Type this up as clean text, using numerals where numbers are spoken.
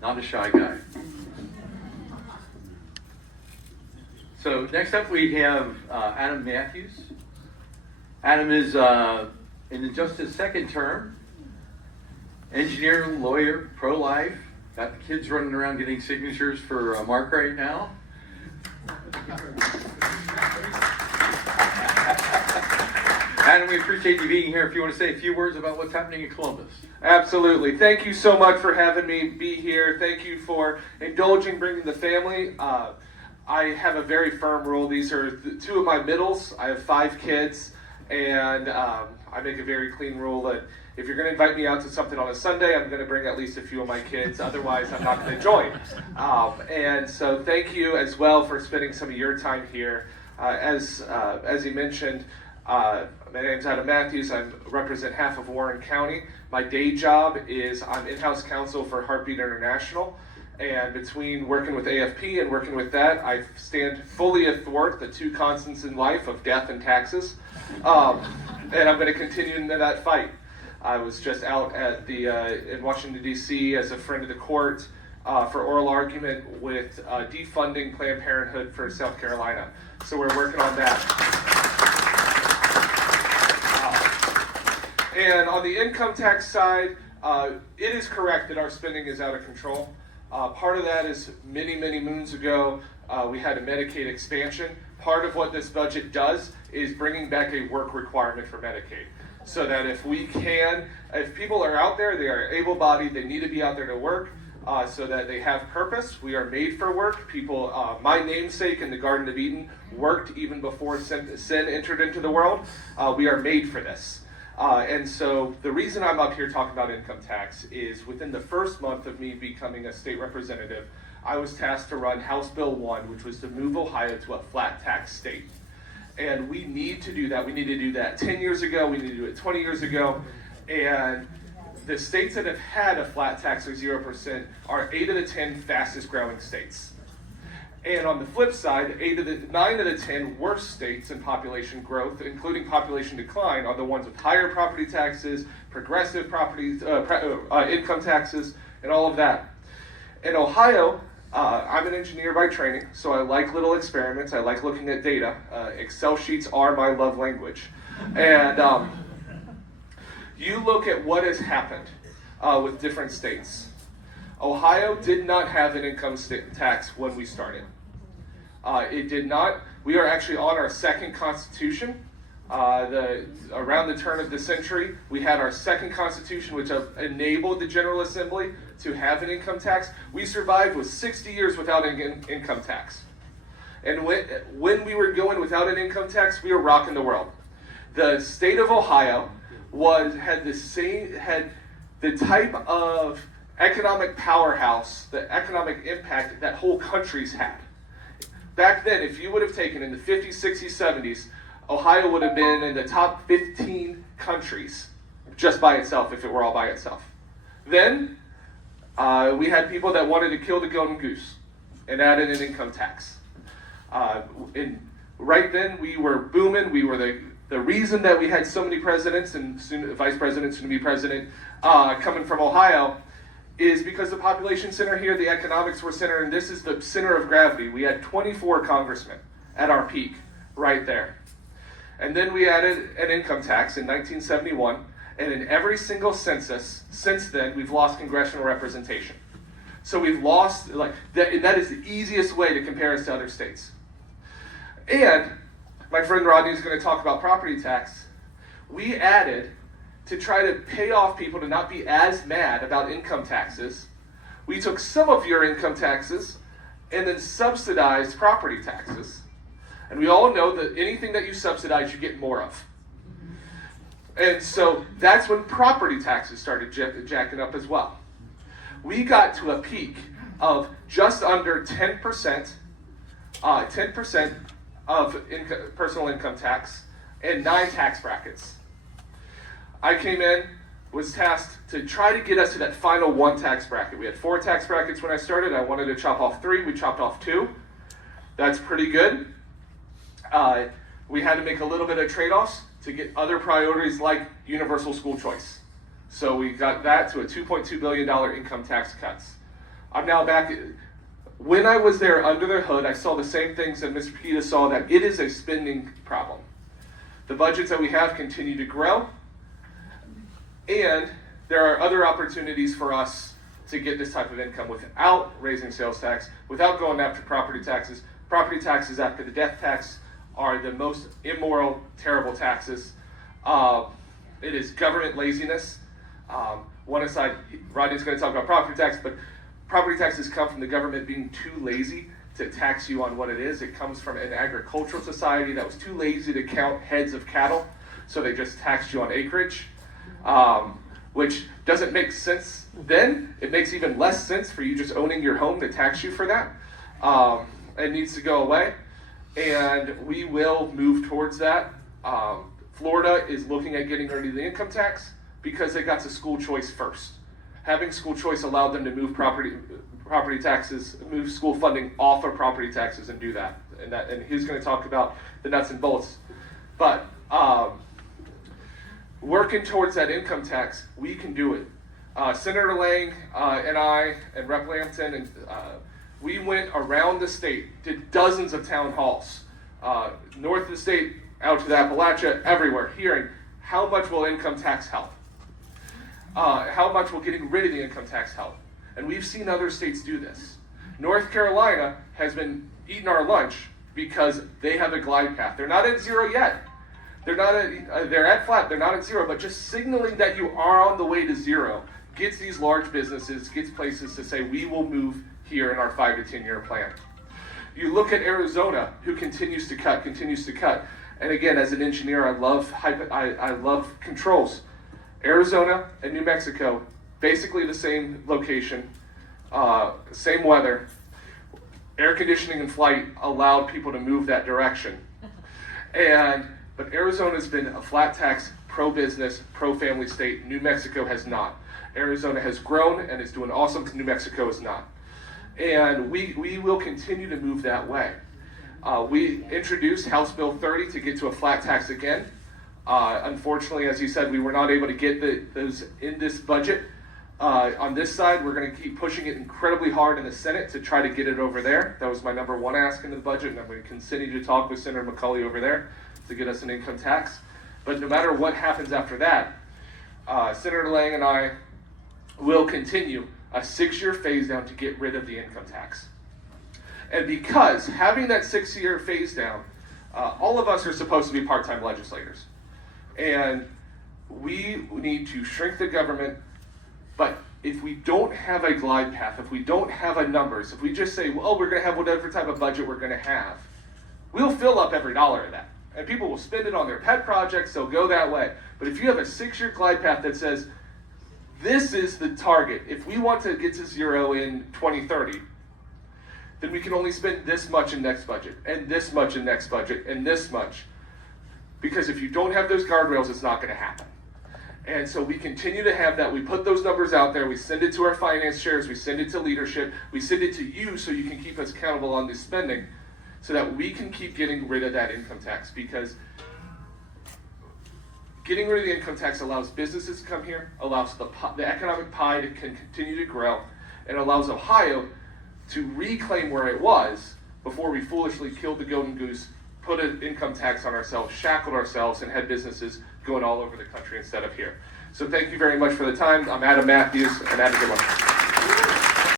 Not a shy guy. So next up we have Adam Mathews. Adam is in just his second term. Engineer, lawyer, pro-life. Got the kids running around getting signatures for Mark right now. Adam, we appreciate you being here. If you want to say a few words about what's happening in Columbus. Absolutely. Thank you so much for having me be here. Thank you for indulging bringing the family. I have a very firm rule. These are two of my middles. I have 5 kids, and I make a very clean rule that if you're going to invite me out to something on a Sunday, I'm going to bring at least a few of my kids. Otherwise, I'm not going to join. And so thank you as well for spending some of your time here. As he mentioned, my name's AdamMathews. I represent half of Warren County. My day job is I'm in-house counsel for Heartbeat International. And between working with AFP and working with that, I stand fully athwart the 2 constants in life of death and taxes. And I'm going to continue into that fight. I was just out at in Washington, D.C. as a friend of the court for oral argument with defunding Planned Parenthood for South Carolina. So we're working on that. And on the income tax side, it is correct that our spending is out of control. Part of that is many moons ago, we had a Medicaid expansion. Part of what this budget does is bringing back a work requirement for Medicaid. So that if people are out there, they are able-bodied, they need to be out there to work, so that they have purpose. We are made for work. People, my namesake in the Garden of Eden worked even before sin entered into the world. We are made for this. And so the reason I'm up here talking about income tax is within the first month of me becoming a state representative, I was tasked to run House Bill 1, which was to move Ohio to a flat tax state. And we need to do that. We need to do that 10 years ago. We need to do it 20 years ago. And the states that have had a flat tax or 0% are 8 of the 10 fastest growing states. And on the flip side, 9 of the 10 worst states in population growth, including population decline, are the ones with higher property taxes, progressive income taxes, and all of that. In Ohio, I'm an engineer by training, so I like little experiments. I like looking at data. Excel sheets are my love language. And you look at what has happened with different states. Ohio did not have an income tax when we started. It did not. We are actually on our second constitution. Around the turn of the century, we had our second constitution, which enabled the General Assembly to have an income tax. We survived with 60 years without an income tax. And when we were going without an income tax, we were rocking the world. The state of Ohio had the type of economic powerhouse, the economic impact that whole countries had. Back then, if you would have taken in the 50s, 60s, 70s, Ohio would have been in the top 15 countries just by itself if it were all by itself. Then, we had people that wanted to kill the golden goose and add in an income tax. Right then, we were booming. We were the reason that we had so many presidents and vice presidents, soon to be president, coming from Ohio is because the population center here, the economics were centered, and this is the center of gravity. We had 24 congressmen at our peak right there. And then we added an income tax in 1971, and in every single census since then, we've lost congressional representation. So we've lost, that is the easiest way to compare us to other states. And my friend Rodney is going to talk about property tax. We added, to try to pay off people to not be as mad about income taxes, we took some of your income taxes and then subsidized property taxes. And we all know that anything that you subsidize, you get more of. And so that's when property taxes started jacking up as well. We got to a peak of just under 10% of personal income tax and 9 tax brackets. I came in, was tasked to try to get us to that final 1 tax bracket. We had 4 tax brackets when I started. I wanted to chop off 3. We chopped off 2. That's pretty good. We had to make a little bit of trade-offs to get other priorities like universal school choice. So we got that to a $2.2 billion income tax cuts. I'm now back. When I was there under the hood, I saw the same things that Mr. Pita saw, that it is a spending problem. The budgets that we have continue to grow, and there are other opportunities for us to get this type of income without raising sales tax, without going after property taxes. Property taxes after the death tax are the most immoral, terrible taxes. It is government laziness. One aside, Rodney's going to talk about property tax, but property taxes come from the government being too lazy to tax you on what it is. It comes from an agricultural society that was too lazy to count heads of cattle, so they just taxed you on acreage, which doesn't make sense then. It makes even less sense for you just owning your home to tax you for that. It needs to go away, and we will move towards that. Florida is looking at getting rid of the income tax because they got to school choice first. Having school choice allowed them to move property taxes, move school funding off of property taxes and do that. And he's going to talk about the nuts and bolts. But working towards that income tax, we can do it. Senator Lang and I and Rep. Lampton, and we went around the state, did dozens of town halls, north of the state, out to the Appalachia, everywhere, hearing how much will income tax help? How much will getting rid of the income tax help? And we've seen other states do this. North Carolina has been eating our lunch because they have a glide path. They're not at zero yet. They're at flat, they're not at zero, but just signaling that you are on the way to zero gets these large businesses, gets places to say, we will move here in our 5 to 10 year plan. You look at Arizona, who continues to cut. And again, as an engineer, I love controls. Arizona and New Mexico, basically the same location, same weather. Air conditioning and flight allowed people to move that direction. But Arizona's been a flat tax, pro-business, pro-family state. New Mexico has not. Arizona has grown and is doing awesome. New Mexico is not. And we will continue to move that way. We introduced House Bill 30 to get to a flat tax again. Unfortunately, as you said, we were not able to get those in this budget. On this side, we're going to keep pushing it incredibly hard in the Senate to try to get it over there. That was my number one ask in the budget, and I'm going to continue to talk with Senator McCauley over there to get us an income tax. But no matter what happens after that, Senator Lang and I will continue a 6-year phase down to get rid of the income tax. And because having that 6-year phase down, all of us are supposed to be part-time legislators. And we need to shrink the government, but if we don't have a glide path, if we don't have a numbers, if we just say, well, we're going to have whatever type of budget we're going to have, we'll fill up every dollar of that. And people will spend it on their pet projects, they'll go that way. But if you have a 6-year glide path that says, this is the target, if we want to get to zero in 2030, then we can only spend this much in next budget, and this much in next budget, and this much. Because if you don't have those guardrails, it's not going to happen. And so we continue to have that. We put those numbers out there. We send it to our finance chairs. We send it to leadership. We send it to you so you can keep us accountable on this spending so that we can keep getting rid of that income tax. Because getting rid of the income tax allows businesses to come here, allows the economic pie to continue to grow, and allows Ohio to reclaim where it was before we foolishly killed the golden goose, put an income tax on ourselves, shackled ourselves, and had businesses going all over the country instead of here. So thank you very much for the time. I'm Adam Mathews, and have a good one.